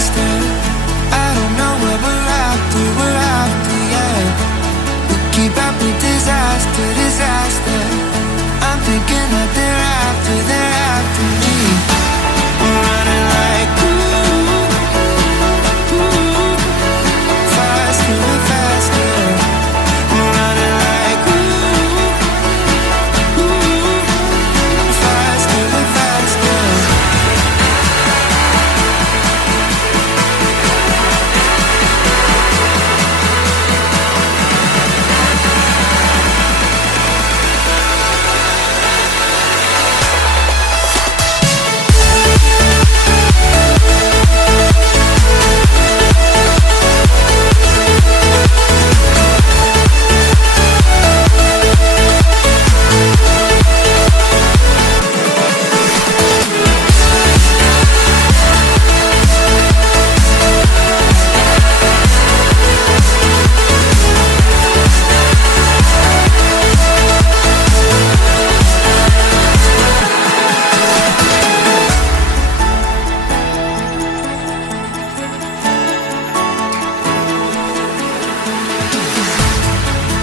faster. I don't know where we're after, yeah. We keep up with disaster, disaster. I'm thinking that they're after me. We're running like faster and faster. We're running like faster and faster.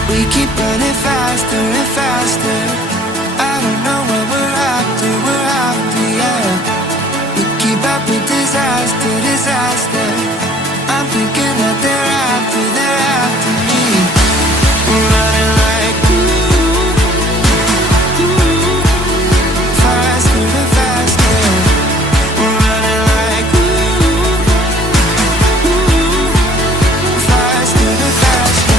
We keep running faster and faster. I don't know where we're after, yeah. We keep up with disaster, disaster. I'm thinking that they're after me. We're running like faster and faster. We're running like faster and faster.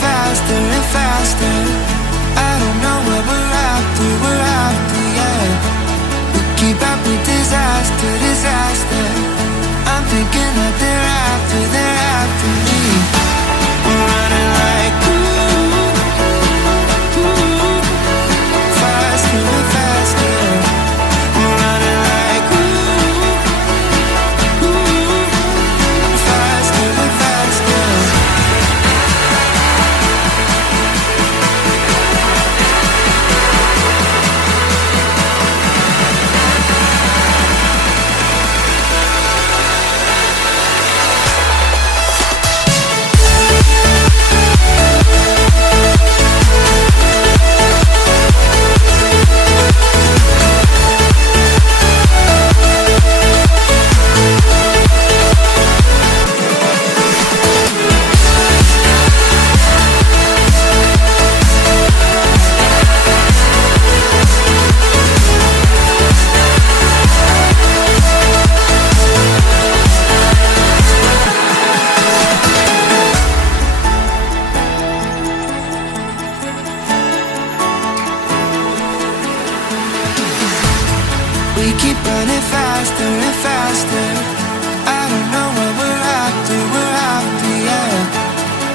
Faster and faster. I don't know where we're after, yeah. We keep up with disaster, disaster. I'm thinking that they're after me. We're running like faster and faster. We're running like faster and faster. We keep running faster and faster. I don't know where we're after, yeah.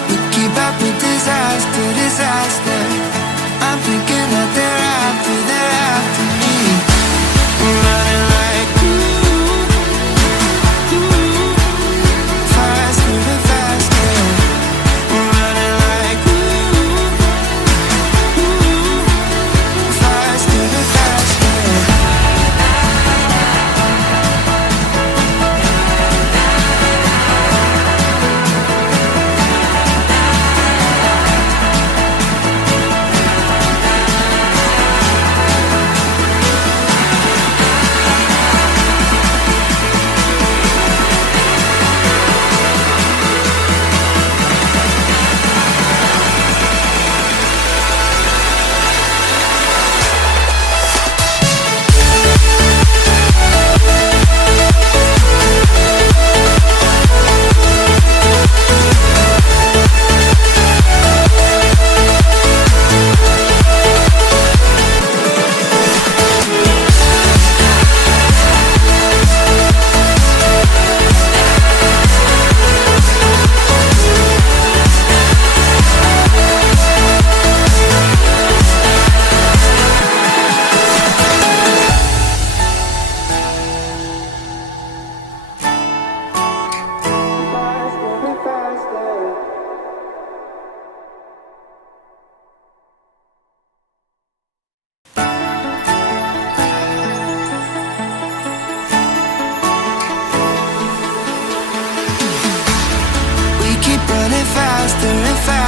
We keep up with disaster, disaster. I'm thinking that they're after me. We're running like faster and faster. We're running like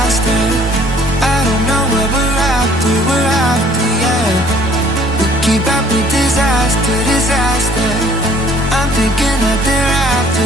faster. I don't know what we're after, yeah. We keep up with disaster. I'm thinking that they're after.